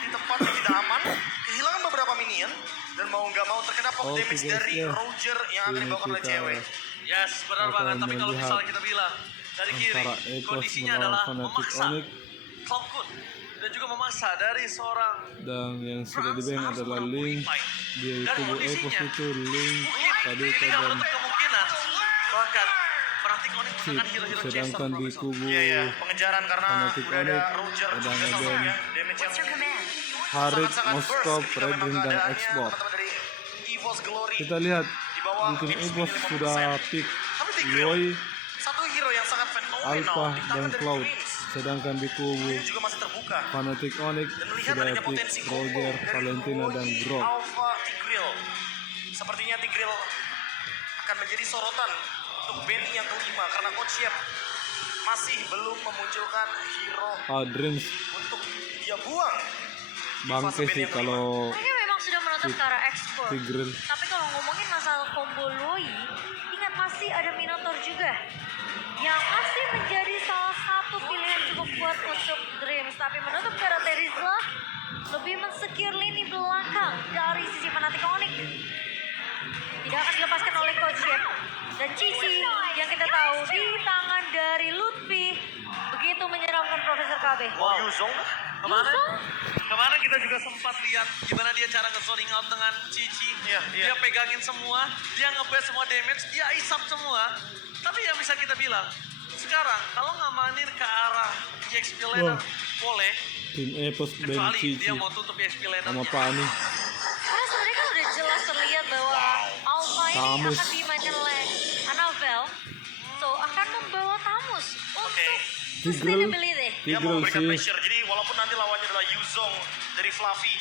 di tempat yang tidak aman, kehilangan beberapa minion, dan mau nggak mau terkena pop damage dari Roger yang akan dibawakan oleh cewek. Yes, benar banget. Tapi kalau misalnya kita bilang dari kiri, kondisinya adalah memaksa Cloudwood dan juga memaksa dari seorang dan yang sudah di-ban adalah Link di kubu Epos itu. Link tadi tidak menutup kemungkinan bahkan Fnatic Onyx menggunakan hero-hero sedangkan di kubu pengejaran karena Fnatic udah ada Onyx Roger ada juga nge-ban ya, damage yang Harit, sangat-sangat Moskov, burst ketika Red memang Ring dan keadaannya Export. teman-teman dari Evos Glory Kita lihat di bawah di tim minus Epos 50%. sudah pick Tapi Tigreal, Roy, satu hero yang sangat fenomenal Alpha di tangan dan dari Cloud. Twins. Sedangkan di kubu Ini juga masih terbuka. Fnatic Onyx Dan melihat sudah adanya pick potensi combo Roger, dari Valentina Roy, dan Grok. Alpha, Tigreal. Sepertinya Tigreal akan menjadi sorotan untuk banning yang kelima karena Coach Yep masih belum memunculkan hero Dreams untuk dia buang. bangke sih kalau Mereka memang sudah menatap ke arah ekspor. Tigreal. Tapi kalau ngomongin masalah combo Loi, ingat masih ada Minotaur juga yang masih menjadi salah satu pilihan cukup kuat untuk Dreams. Tapi menutup ke arah Terizla lebih mensecure lini belakang dari sisi Fnatic Onyx. Tidak akan dilepaskan oleh Coach Yep. Dan Cici yang kita tahu di tangan dari Lutfi begitu menyeramkan Profesor KB. Wow. Yuzong Kemarin kita juga sempat lihat gimana dia cara nge-zoning out dengan Cici. Dia pegangin semua, dia nge-base semua damage, dia isap semua. Tapi yang bisa kita bilang, sekarang kalau ngamanin ke arah EXP laner boleh, Tim Epos Ben kecuali Cici dia mau tutup EXP laner. sama Pani. Karena sebenarnya kan udah jelas terlihat bahwa Alpha ini Tamus. akan dimainkan oleh Annabelle. So akan membawa Tamus untuk Tigreal sustainability. Dia mau Tigreal memberikan sih pressure. Jadi walaupun nanti lawannya adalah Yuzong dari Fluffy,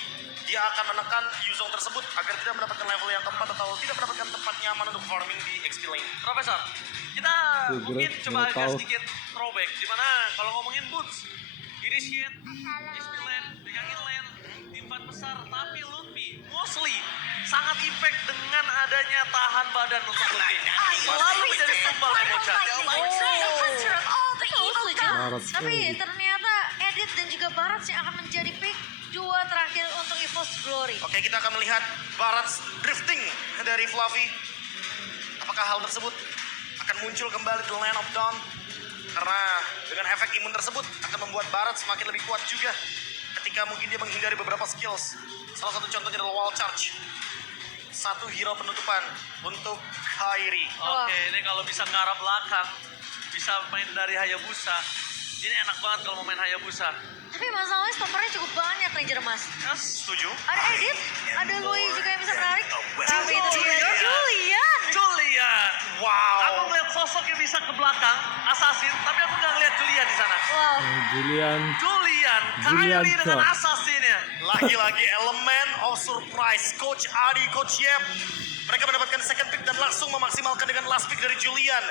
dia akan menekan Yuzong tersebut agar tidak mendapatkan level yang keempat atau tidak mendapatkan tempat nyaman untuk farming di XP lane. Profesor, kita mungkin coba nggak agak tahu. sedikit throwback. Dimana kalau ngomongin boots, initiate, EXP lane, pegangin lane, timpan besar, tapi Lutfi mostly sangat impact dengan adanya tahan badan untuk Lutfi. Selalu menjadi tumbal bocah. Barat. Tapi ternyata Edit dan juga Barat yang akan menjadi pick dua terakhir untuk EVOS Glory. Oke, kita akan melihat Barats drifting dari Fluffy. Apakah hal tersebut akan muncul kembali di Land of Dawn? Karena dengan efek imun tersebut akan membuat Barat semakin lebih kuat juga ketika mungkin dia menghindari beberapa skills. Salah satu contohnya adalah wall charge. Satu hero penutupan untuk Kairi. Oke, ini kalau bisa ke arah belakang, bisa main dari Hayabusa. Ini enak banget kalau mau main Hayabusa. Tapi masalahnya stoppernya cukup banyak nih Jermas. Setuju? Ada Edit, ada Loi juga yang bisa menarik. Tapi itu dia Julian. Julian. Wow. Aku ngeliat sosok yang bisa ke belakang, assassin, tapi aku nggak ngeliat Julian di sana. Wow. Julian, Julian Kylie dengan Kak. assassinnya. Lagi-lagi elemen of surprise. Coach Adi, Coach Yep. Mereka mendapatkan second pick dan langsung memaksimalkan dengan last pick dari Julian.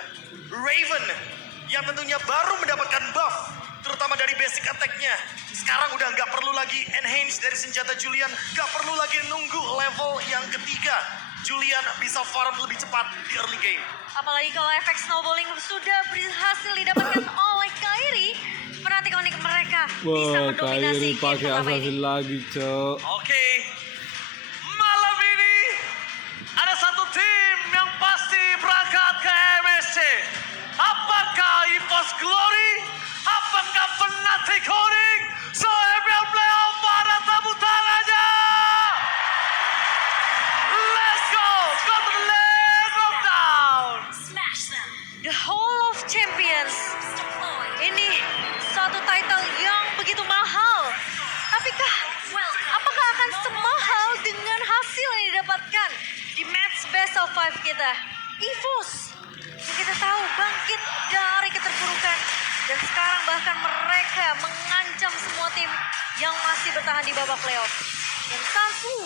Raven yang tentunya baru mendapatkan buff, terutama dari basic attack-nya. Sekarang udah nggak perlu lagi enhance dari senjata Julian. Nggak perlu lagi nunggu level yang ketiga. Julian bisa farm lebih cepat di early game. Apalagi kalau efek snowballing sudah berhasil didapatkan oleh Kairi, Fnatic Onyx mereka bisa Wah, mendominasi Kairi game pakai pertama ini. assassin lagi, Cok. Oke, malam ini ada satu tim yang pasti berangkat ke MSC. Apakah EVOS Glory? Apakah Fnatic Onyx? So EPL Playoff pada tepuk tangannya. Let's go to the land of down. The Hall of Champions. Ini suatu title yang begitu mahal. Apakah akan semahal dengan hasil yang didapatkan di match best of 5 kita? EVOS yang kita tahu bangkit dari keterpurukan dan sekarang bahkan mereka mengancam semua tim yang masih bertahan di babak playoff. Dan Sansu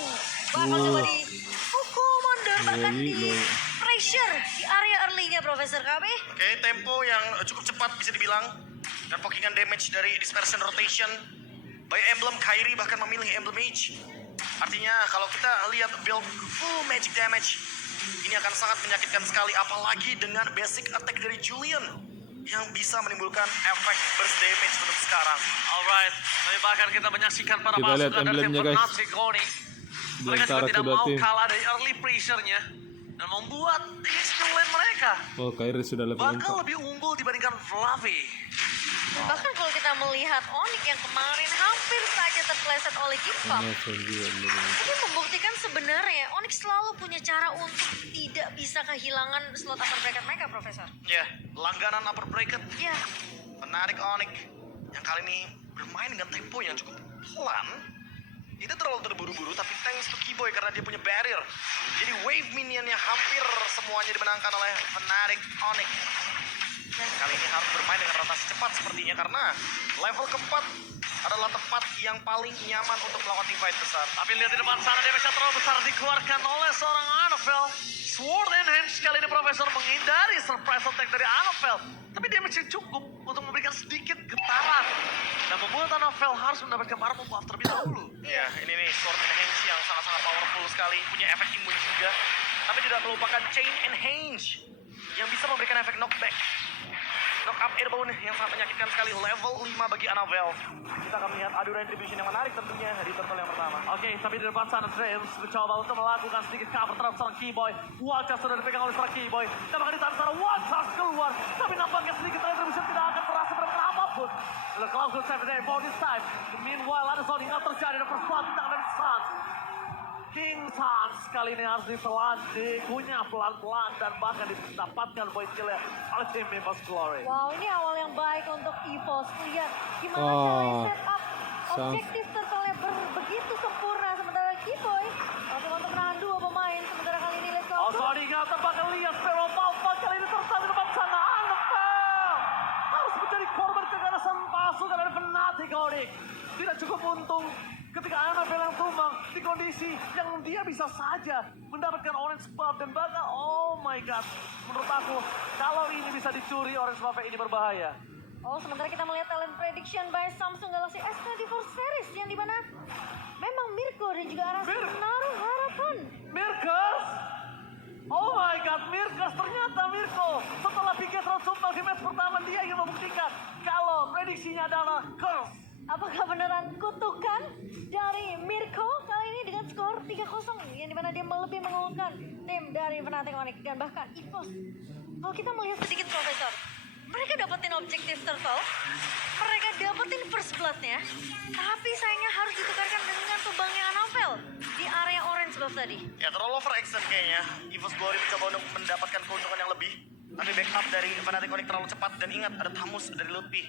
bakal coba dihukum mundur bahkan di pressure di area early-nya Profesor KB. Oke, tempo yang cukup cepat bisa dibilang. Dan pokingan damage dari dispersion rotation. By Emblem, Kairi bahkan memilih Emblem Mage. Artinya kalau kita lihat build full magic damage, ini akan sangat menyakitkan sekali. Apalagi dengan basic attack dari Julian. yang bisa menimbulkan efek burst damage untuk sekarang. Alright, tapi bahkan kita menyaksikan para Kita lihat pasukan dari tim emblemnya, guys. Fnatic Goni. Di Mereka juga antara tidak kedua mau tim. kalah dari early pressure-nya dan membuat skill lane mereka Oh, Kairi sudah level bakal 4. lebih unggul dibandingkan Fluffy. Bahkan kalau kita melihat Onyx yang kemarin hampir saja terpleset oleh Gimpap, Level juga belum. ini membuktikan sebenarnya Onyx selalu punya cara untuk tidak bisa kehilangan slot upper bracket mereka, Profesor. Ya, langganan upper bracket, Ya, menarik Onyx yang kali ini bermain dengan tempo yang cukup pelan. Tidak terlalu terburu-buru, tapi thanks to Keyboy karena dia punya barrier. Jadi wave minionnya hampir semuanya dimenangkan oleh Fnatic Onyx. Dan kali ini harus bermain dengan rotasi cepat sepertinya karena level keempat adalah tempat yang paling nyaman untuk melakukan teamfight besar. Tapi lihat di depan sana damage yang terlalu besar dikeluarkan oleh seorang Anafel. Sword and Hands kali ini Profesor menghindari surprise attack dari Anafel. Tapi damage yang cukup untuk memberikan sedikit getaran. Dan membuat Anafel harus mendapatkan marble buff terlebih dahulu. Ya, ini nih Sword Enhance yang sangat-sangat powerful sekali, punya efek imun juga. Tapi tidak melupakan Chain Enhance yang bisa memberikan efek knockback. Knock up airborne yang sangat menyakitkan sekali, level 5 bagi Annabelle. Kita akan melihat adu retribution yang menarik tentunya di turtle yang pertama. Oke, tapi di depan sana Dreams mencoba untuk melakukan sedikit cover terhadap seorang Keyboy. Wajah sudah dipegang oleh seorang Keyboy. Dan bahkan di sana Wajah keluar. Tapi nampaknya sedikit retribution tidak akan berhasil berapa apapun. The Cloud 7 day for this time. Meanwhile ada zoning yang terjadi dan persuatu di tangan dari Suns. King Suns kali ini harus ditelan, dikunyah pelan-pelan dan bahkan didapatkan poin kill oleh tim Memphis Glory. wow, ini awal yang baik untuk EVOS. Lihat gimana Oh, cara set up Sam. objektif turtle-nya begitu sempurna. Sementara Keyboy langsung untuk menahan dua pemain. Sementara kali ini Let's Go. Oh, sorry, nggak terbakar lihat Sparrow Malfa kali ini tertahan di depan sana. Annabelle harus menjadi korban keganasan pasukan dari Fnatic Onyx. Tidak cukup untung ketika Annabelle yang tumbang di kondisi yang dia bisa saja mendapatkan orange buff dan bahkan oh my god, menurut aku kalau ini bisa dicuri orange buff ini berbahaya. Oh, sementara kita melihat talent prediction by Samsung Galaxy S24 series yang dimana memang Mirko dan juga Arasa menaruh harapan. Mirkers? Oh my god, Mirkers ternyata Mirko setelah 3 round sumpah di match pertama dia ingin membuktikan kalau prediksinya adalah curse. Apakah beneran kutukan dari Mirko kali ini dengan skor 3-0 yang dimana dia lebih mengunggulkan tim dari Fnatic Onyx dan bahkan EVOS. Kalau kita melihat sedikit Profesor, mereka dapetin objektif turtle, mereka dapetin first blood-nya, tapi sayangnya harus ditukarkan dengan tumbangnya Annabelle di area orange buff tadi. Ya, terlalu overextend kayaknya. EVOS Glory mencoba untuk mendapatkan keuntungan yang lebih. Tapi backup dari Fnatic Onyx terlalu cepat. Dan ingat, ada Tamus dari Lutfi.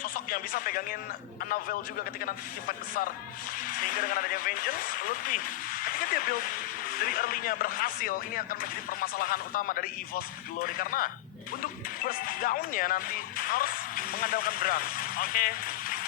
Sosok yang bisa pegangin Annabelle juga ketika nanti teamfight besar. Sehingga dengan adanya Vengeance, Lutfi, ketika dia build dari early-nya berhasil, ini akan menjadi permasalahan utama dari EVOS Glory. Karena untuk burst down-nya nanti harus mengandalkan Brand. Oke,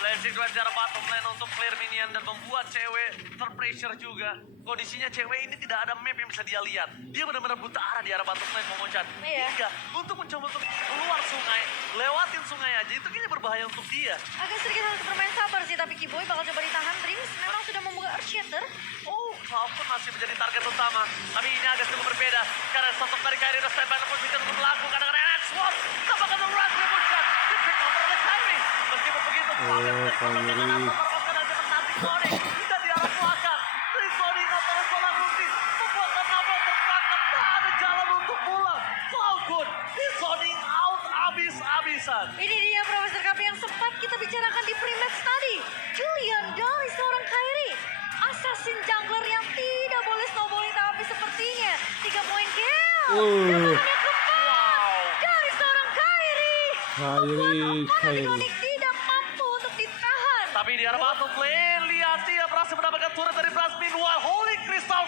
Blazing Drive dari bottom lane untuk clear minion dan membuat cewek terpressure juga. Kondisinya cewek ini tidak ada map yang bisa dia lihat. Dia benar-benar buta arah di arah bottom lane Momochan. Iya. Hingga untuk mencoba untuk keluar sungai, lewatin sungai aja, itu kayaknya berbahaya untuk dia. Agak sedikit harus bermain sabar sih, tapi Keyboy bakal coba ditahan. Dreams memang sudah membuka Earth Shatter. Oh, Falcon masih menjadi target utama. Tapi ini agak sedikit berbeda. Karena sosok dari Kyrie udah standby untuk position untuk melakukan dengan Red Sword. Tampaknya The Red Revolution. Di pick over oleh Kyrie. Meskipun begitu, Falcon dari korban dengan Asap aja Fnatic Onyx. Tidak di arah belakang. Rizoni atau Solar Ulti. Membuat Nabo terperangkap. Tak ada jalan untuk pulang. Falcon Rizoni out abis-abisan. Ini dia Profesor Kapi yang sempat kita bicarakan di pre-match tadi. Julian dari seorang Kyrie. Assassin jungler yang tidak boleh snowballing, tapi sepertinya 3 poin kill. Dapatannya keempat dari seorang Kyrie. Kyrie. Onyx tidak mampu untuk ditahan. Tapi di arah bottom lane, lihat dia berhasil mendapatkan turret dari Blast. Meanwhile, Holy Crystal.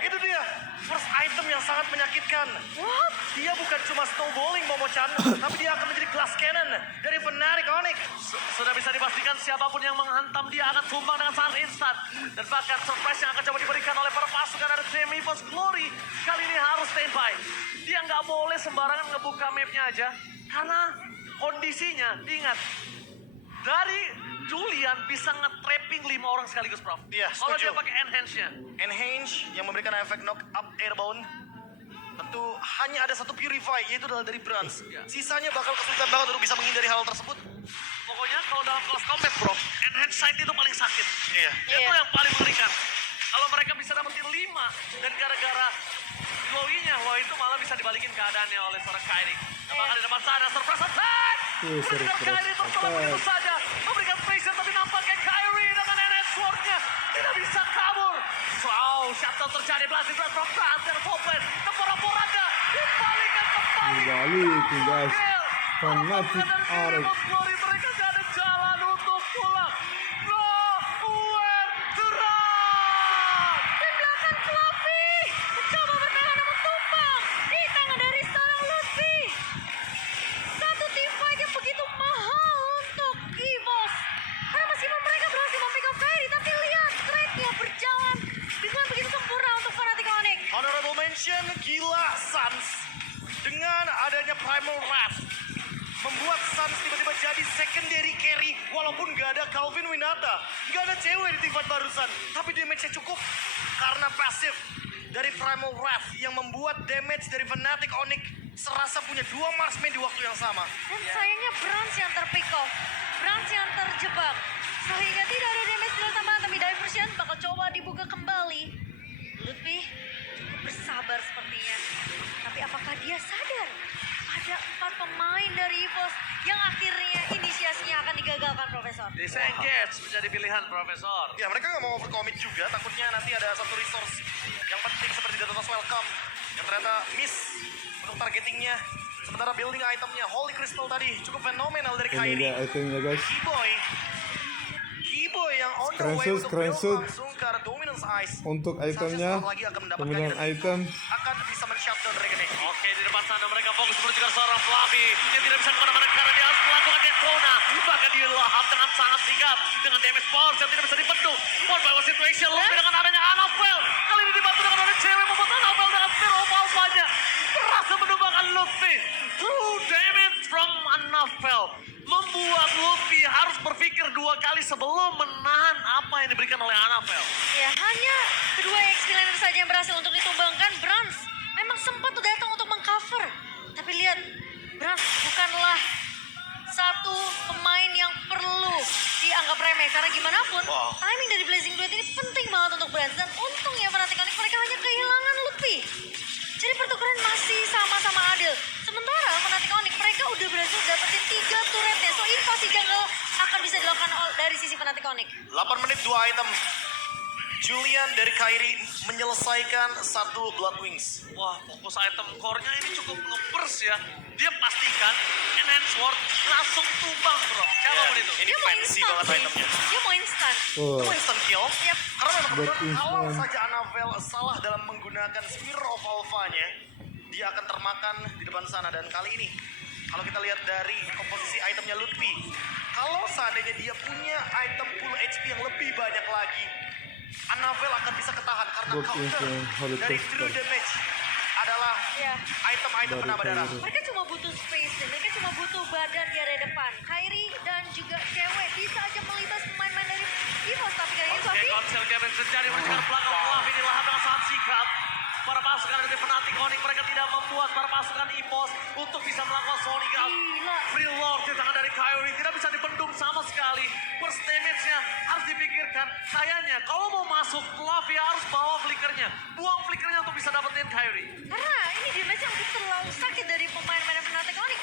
Itu dia, first item yang sangat menyakitkan. What? Dia bukan cuma snowballing Momochan, tapi dia akan menjadi glass cannon dari Fnatic Onyx. Sudah bisa dipastikan siapapun yang menghantam dia akan tumbang dengan sangat instan. Dan bahkan surprise yang akan coba diberikan oleh para pasukan dari tim EVOS Glory kali ini harus standby. Dia nggak boleh sembarangan ngebuka mapnya aja. Karena kondisinya, ingat, dari Julian bisa nge-trapping 5 orang sekaligus, Prof. Iya, Kalau dia setuju. pakai enhance-nya. Enhance yang memberikan efek knock up airborne. Tentu hanya ada satu purify, yaitu adalah dari Brans. Ya. Sisanya bakal kesulitan banget untuk bisa menghindari hal tersebut. Pokoknya kalau dalam kelas combat bro, enhance sight itu paling sakit. Iya. Itu Iya. yang paling mengerikan. Kalau mereka bisa dapetin 5 dan gara-gara glowy-nya, wah itu malah bisa dibalikin keadaannya oleh seorang Kyrie. Nah, bahkan di depan sana surprise attack. Mendengar surprise Kyrie tertolong begitu attack. saja. Memberikan pressure tapi nampaknya Kyrie dengan enhance sword-nya tidak bisa kabur. Wow, shuttle terjadi blasting blast from France dan Poplin. Tempora-poranda dibalikan kembali. Dibalikin, guys. Gokil. Fanatic Dari Arek. Rivals Glory mereka gak ada jalan untuk pulang. Nowhere to run. Di belakang Fluffy mencoba bertahan namun tumpang di tangan dari seorang Lutfi. Satu team fight yang begitu mahal untuk EVOS. Karena meskipun mereka berhasil mepick up Kyrie, tapi lihat trade-nya berjalan dengan begitu sempurna untuk Fnatic Onyx. Honorable mention, gila Suns. Dengan adanya Primal Wrath. Membuat Suns tiba-tiba jadi secondary carry walaupun gak ada Calvin Winata. Gak ada cewek di tim fight barusan. Tapi damage-nya cukup karena pasif dari Primal Wrath yang membuat damage dari Fnatic Onyx serasa punya 2 marksman di waktu yang sama. Dan sayangnya Brans yang terpick off, Brans yang terjebak. Sehingga tidak ada damage dari tambahan, tapi Diversion bakal coba dibuka kembali. Lutfi bersabar sepertinya. Tapi apakah dia sadar? Ada 4 pemain dari EVOS yang akhirnya inisiasinya akan digagalkan, Profesor. Disengage menjadi pilihan Profesor. Ya mereka nggak mau overcommit juga, takutnya nanti ada satu resource yang penting seperti Dato's Welcome yang ternyata miss untuk targetingnya. Sementara building itemnya Holy Crystal tadi cukup fenomenal dari Ini Kyrie. dia itemnya, guys. Keyboy yang on the way Screenshot, untuk screenshot. build langsung ke arah Dominance Ice. Untuk Sanchez itemnya, sebentar lagi akan mendapatkan pemilihan dan itu item. akan bisa men-shutdown Dragon Age. Oke, di depan sana mereka fokus menuju ke seorang Fluffy yang tidak bisa kemana-mana karena dia harus melakukan Detona. Bahkan dilahap dengan sangat sigap dengan damage force yang tidak bisa dibendung. One by one situation, Luffy dengan adanya Annabelle. Kali ini dibantu dengan ada cewek membuat Annabelle dengan Fear of Alpha-nya berhasil menumbangkan Luffy. True damage from Annabelle membuat Luffy harus berpikir 2 kali sebelum menahan apa yang diberikan oleh Annabelle. Ya, hanya kedua XP laner saja yang berhasil untuk ditumbangkan. Brans memang sempat tuh datang untuk mengcover. Tapi lihat, Brans bukanlah satu pemain yang perlu dianggap remeh. Karena gimana pun, Wow. timing dari Blazing Duet ini penting banget untuk Brans. Dan untungnya Fnatic Onyx mereka hanya kehilangan Lutfi. Jadi pertukaran masih sama-sama adil. Sementara Fnatic Onyx mereka udah berhasil dapetin 3 turretnya. So invasi jungle akan bisa dilakukan dari sisi Fnatic Onyx. 8 menit 2 item. Julian dari Kyrie menyelesaikan 1 Blood Wings. Wah, fokus item core-nya ini cukup nge-burst ya. Dia pastikan enhance sword langsung tumbang bro. Siapa pun itu. Ini Dia mau fancy instan banget sih. itemnya. Dia mau instan. Oh, Itu instant kill. Yap. Karena memang That betul kalau instant. saja Annabelle salah dalam menggunakan Sphere of Alpha-nya, dia akan termakan di depan sana. Dan kali ini, kalau kita lihat dari komposisi itemnya Lutfi, kalau seandainya dia punya item full HP yang lebih banyak lagi, Annabelle akan bisa ketahan karena Good counter info, Holy dari Crystal. true damage adalah Ya. item-item Dari penambah darah. Kyrie. Mereka cuma butuh space, mereka cuma butuh badan di area depan. Kyrie dan juga cewek bisa aja melibas pemain-pemain dari EVOS, tapi kayaknya Oke, tapi konsel Gavin terjadi menjelaskan belakang Fluffy ini lahap dengan sangat sikap. Para pasukan dari Fnatic Onyx mereka tidak membuat para pasukan EVOS untuk bisa melakukan Sonic Out. gila. Free Lord di tangan dari Kyrie tidak bisa dibendung sama sekali. Burst damage-nya harus dipikirkan. Kayaknya kalau mau masuk, Fluffy harus bawa flickernya. Buang flickernya untuk bisa dapetin Kyrie. Karena ini damage yang terlalu sakit dari pemain-pemain Fnatic Onyx.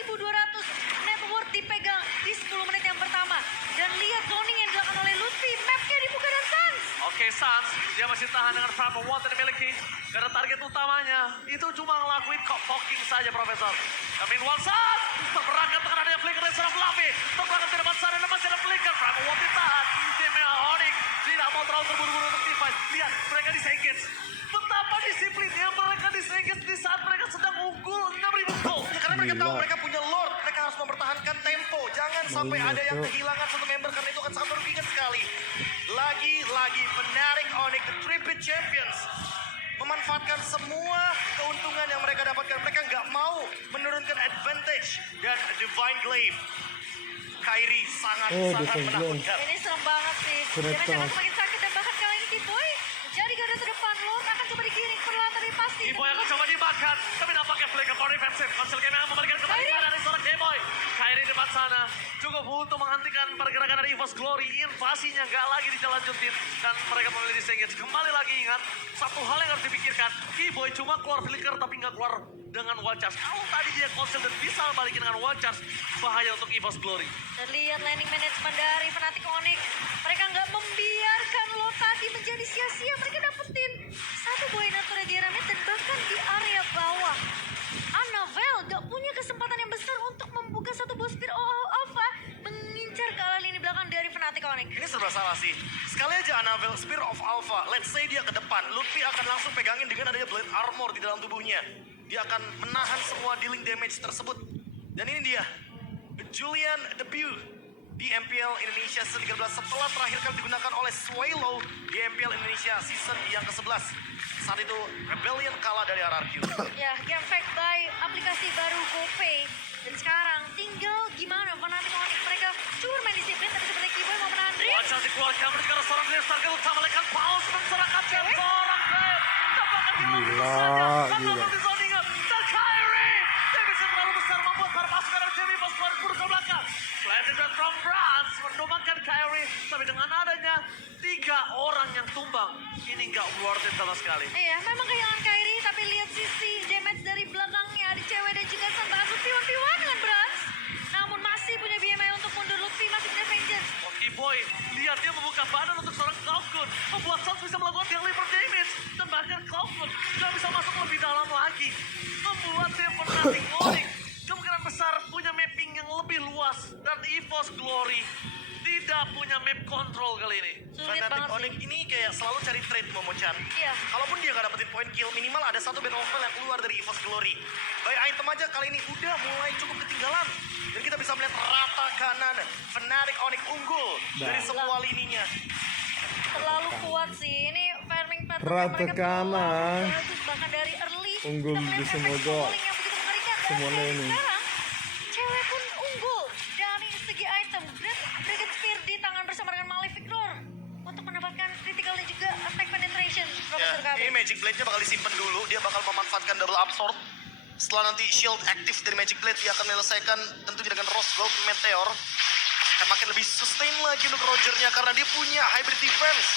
5.200 net worth dipegang di 10 menit yang pertama. Dan lihat zoning yang dilakukan oleh Lutfi, mapnya dibuka dan Suns. Oke, Suns, dia masih tahan dengan Primal Watt yang dimiliki. Karena target utamanya itu cuma ngelakuin poking saja, Profesor. Coming one shot, berangkat dengan adanya flicker dari seorang Fluffy. Berangkat di depan sana dan masih ada flicker. Primal Watt ditahan. Tim Onyx tidak mau terlalu terburu-buru untuk divide. Lihat, mereka disengage. Betapa disiplinnya mereka disengage di saat mereka sedang unggul 6.000 gold. Ya, karena mereka tahu Gila. mereka punya Lord, mereka harus mempertahankan tempo. Jangan sampai Iya, ada yang Bro. kehilangan satu member karena itu akan sangat merugikan sekali. Lagi-lagi Fnatic Onyx, the Triple Champions, memanfaatkan semua keuntungan yang mereka dapatkan. Mereka nggak mau menurunkan advantage dan Divine Glaive. Kyrie sangat Divine menakutkan. Ini serem banget sih. Keren Jangan-jangan banget. semakin sakit dan bahkan kali ini T-Boy menjadi garda terdepan. Lord akan coba digiring perlahan tapi pasti. Ibo yang coba dibakar. Tapi nampaknya Flicker for defensif. Konsel game yang memberikan kebalikan dari seorang Game-Boy. Kyrie depan sana. Cukup untuk menghentikan pergerakan dari EVOS Glory. Invasinya nggak lagi dilanjutin. Dan mereka memilih disengage. Kembali lagi ingat, satu hal yang harus dipikirkan. Keyboy cuma keluar Flicker tapi nggak keluar dengan One Charge. Kalau tadi dia konsel dan bisa balikin dengan One Charge, bahaya untuk EVOS Glory. Terlihat landing management dari Fnatic Onyx. Mereka nggak membiarkan lo tadi menjadi sia-sia. Mereka dapetin satu buah Natura di area mid dan bahkan di area bawah. Annabelle gak punya kesempatan yang besar untuk membuka satu buah Spear Alpha mengincar ke arah lini belakang dari Fnatic Onyx. Ini serba salah sih. Sekali aja Annabelle Spear of Alpha, let's say dia ke depan, Lutfi akan langsung pegangin dengan adanya Blade Armor di dalam tubuhnya. Dia akan menahan semua dealing damage tersebut. Dan ini dia, Julian debut di MPL Indonesia Season 13 setelah terakhir kali digunakan oleh Swallow di MPL Indonesia Season yang ke-11. Saat itu Rebellion kalah dari RRQ. Ya, game fact by aplikasi baru GoPay. Dan sekarang tinggal gimana Fnatic Onyx. Mereka cuma main disiplin tapi seperti Keyboy mau menahan Dream. One Charge dikeluarkan sekarang seorang Dream target utama lekan Paus menserahkan seorang Dream. Tampaknya dia langsung saja. Gila. Di zoning up. Dan Kyrie. Damage yang terlalu besar membuat para pasukan dari Jamie Bos keluar ke belakang. President from France mendomakan Kyrie. Tapi dengan adanya 3 orang yang tumbang, ini nggak worth it sama sekali. Iya, memang kehilangan Kyrie tapi lihat sisi damage dari belakangnya di cewek dan juga Sun bahkan Lutfi 1v1 dengan Brans. Namun masih punya BMI untuk mundur. Lutfi masih punya Vengeance. Oke boy, lihat dia membuka badan untuk seorang Cloudgun. Membuat Suns bisa melakukan yang liver damage. Dan bahkan Cloudgun nggak bisa masuk lebih dalam lagi. Membuat dia Fnatic Onyx kemungkinan besar punya mapping yang lebih luas. Dan EVOS Glory tidak punya map control kali ini. Sulit Fnatic banget Onyx sih. ini kayak selalu cari trade Momochan. Iya. Kalaupun dia gak dapetin poin kill, minimal ada satu band overall yang keluar dari EVOS Glory. By item aja kali ini udah mulai cukup ketinggalan. Dan kita bisa melihat rata kanan Fnatic Onyx unggul dari semua lininya. Terlalu kuat sih. Ini farming pattern Rata mereka kanan. terlalu bagus. Bahkan dari early. Unggul kita melihat di semua efek gol. scaling yang begitu mengerikan. Dan Semua dari lini. sekarang, cewek pun unggul dari segi item. Dragon Spear di tangan bersama dengan Malefic Roar. Untuk mendapatkan critical dan juga attack penetration. Profesor Ya, Gabi. ini Magic Blade-nya bakal disimpan dulu. Dia bakal memanfaatkan double absorb. Setelah nanti shield aktif dari Magic Blade, dia akan menyelesaikan tentunya dengan Rose Gold Meteor. Akan makin lebih sustain lagi untuk Roger-nya karena dia punya hybrid defense.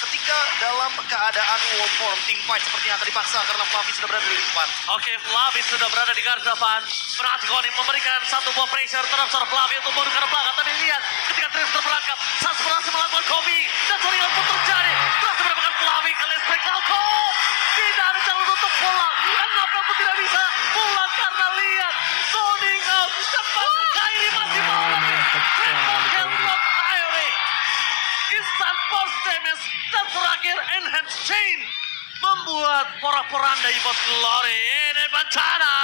Ketika dalam keadaan wall form, team fight seperti yang akan dipaksa karena Fluffy sudah berada di depan. Oke, Flavi sudah berada di garis depan. Fnatic Onyx memberikan satu buah pressure terhadap seorang Flavi untuk mundur ke belakang. Tadi lihat ketika Trips terperangkap, Sans berhasil melakukan combi dan jaringan pun terjadi. Berhasil mendapatkan Flavi kalian break Falcon. Tidak ada jalur untuk pulang. Kenapa pun tidak bisa pulang karena lihat zoning out. Cepat Kyrie masih mau lagi. Triple kill from Kyrie. Instant force damage dan terakhir enhance chain membuat porak-poranda EVOS Glory. Ini bencana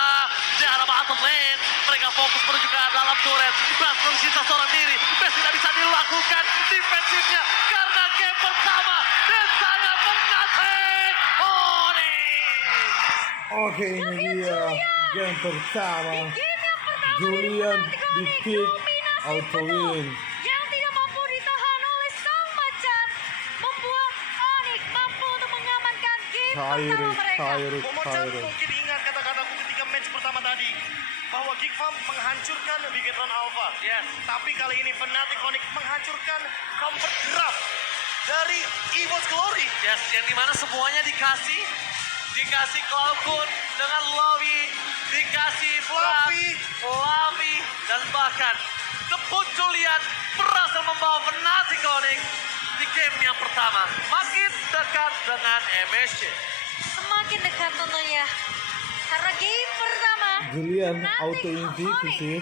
di arah bottom lane. Mereka fokus menuju ke dalam turret. Bas tersisa seorang diri. Bas tidak bisa dilakukan defensifnya karena game pertama dan sangat Fnatic Onyx. Oke, ini dia game pertama. Game yang pertama Julian dari Fnatic di Onyx, kick dominasi auto penuh win. yang tidak mampu ditahan oleh sang macan, membuat Onyx mampu untuk mengamankan game pertama mereka. Momochan mungkin ingat kata-kataku ketika match pertama tadi. Bahwa Geek Farm menghancurkan Bigetron Alpha. Yes. Tapi kali ini Fnatic Onyx menghancurkan Comfort Draft dari EVOS Glory. Yes, yang dimana semuanya dikasih Cloudgun dengan Lowy, dikasih Fluffy, dan bahkan debut Julian berhasil membawa Fnatic Onyx di game yang pertama. Makin dekat dengan MSC. Semakin dekat tentunya. Karena game pertama Julian Fnatic auto MVP Onyx sih.